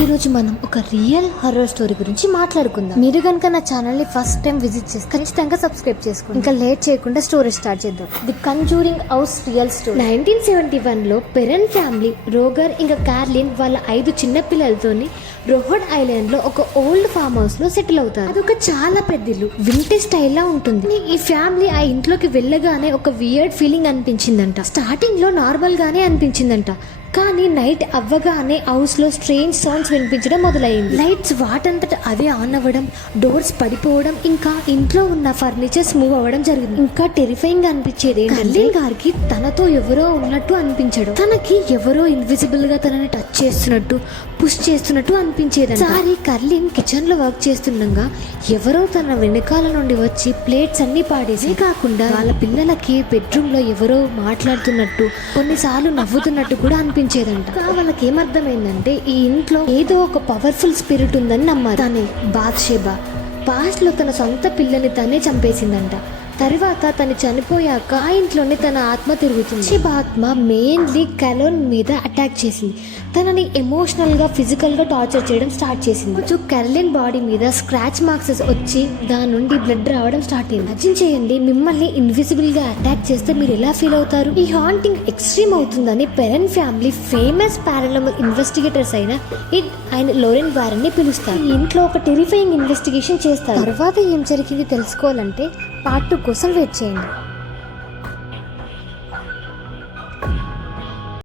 ఈ రోజు మనం ఒక రియల్ హర్రర్ స్టోరీ గురించి మాట్లాడుకుందాం. మీరు కనుక నా ఛానల్ ని ఫస్ట్ టైం విజిట్ చేస్తే ఖచ్చితంగా సబ్స్క్రైబ్ చేసుకోండి. ఇంకా లేట్ చేయకుండా స్టోరీ స్టార్ట్ చేద్దాం. The conjuring house real story. 1971 లో పెరెన్ ఫ్యామిలీ రోగర్ ఇంకా కార్లిన్ వాళ్ళ 5 చిన్న పిల్లలతోని రోహడ్ ఐలాండ్ లో ఒక ఓల్డ్ ఫామ్ హౌస్ లో సెటిల్ అవుతారు. అదొక చాలా పెద్ద ఇల్లు, వింటేజ్ స్టైల్ లా ఉంటుంది. ఈ ఫ్యామిలీ ఆ ఇంట్లోకి వెళ్ళగానే ఒక వియర్డ్ ఫీలింగ్ అనిపించిందంట. స్టార్టింగ్ లో నార్మల్ గానే అనిపించిందంట, కానీ నైట్ అవ్వగానే హౌస్ లో స్ట్రేంజ్ సౌండ్స్ వినిపించడం మొదలైంది. లైట్స్ వాటంతట అవే ఆన్ అవ్వడం, డోర్స్ పడిపోవడం, ఇంకా ఇంట్లో ఉన్న ఫర్నిచర్స్ మూవ్ అవ్వడం జరిగింది. ఇంకా టెరిఫైయింగ్ గా అనిపించేది కర్లిన్ గారికి తనతో ఎవరో ఉన్నట్టు అనిపించడం, తనకి ఎవరో ఇన్విజిబుల్ గా తనని టచ్ చేస్తున్నట్టు, పుష్ చేస్తున్నట్టు అనిపించేది. సారి కర్లిన్ కిచెన్ లో వర్క్ చేస్తుండగా ఎవరో తన వెనకాల నుండి వచ్చి ప్లేట్స్ అన్ని పాడేసి, కాకుండా వాళ్ళ పిల్లలకి బెడ్రూమ్ లో ఎవరో మాట్లాడుతున్నట్టు, కొన్నిసార్లు నవ్వుతున్నట్టు కూడా అనిపించేదంట. వాళ్ళకి ఏమర్థమైందంటే ఈ ఇంట్లో ఏదో ఒక పవర్ఫుల్ స్పిరిట్ ఉందని నమ్మారు. తనే బాత్షెబా పాస్ట్ లో తన సొంత పిల్లని తనే చంపేసిందంట. తర్వాత తను చనిపోయాక ఆ ఇంట్లోనే తన ఆత్మ తిరుగుతుంది. శిబ ఆత్మ మెయిన్లీ కలోన్ మీద అటాక్ చేసింది. తనని ఎమోషనల్ గా ఫిజికల్ గా టార్చర్ చేయడం స్టార్ట్ చేసింది. కొంచెం కర్లిన్ బాడీ మీద స్క్రాచ్ మార్క్స్ వచ్చి దాని నుండి బ్లడ్ రావడం స్టార్ట్ అయింది. ఇమాజిన్ చేయండి, మిమ్మల్ని ఇన్విజిబుల్ గా అటాక్ చేస్తే మీరు ఎలా ఫీల్ అవుతారు? ఈ హాంటింగ్ ఎక్స్ట్రీమ్ అవుతుందని Peren family famous paranormal investigators అయిన ఇడ్ అండ్ లోరెన్ వారెన్ ని పిలుస్తారు. ఈ ఇంట్లో ఒక టెరిఫైయింగ్ ఇన్వెస్టిగేషన్ చేస్తారు. తర్వాత ఏం జరిగింది తెలుసుకోవాలంటే పార్ట్ 2 కోసం వెయిట్ చేయండి.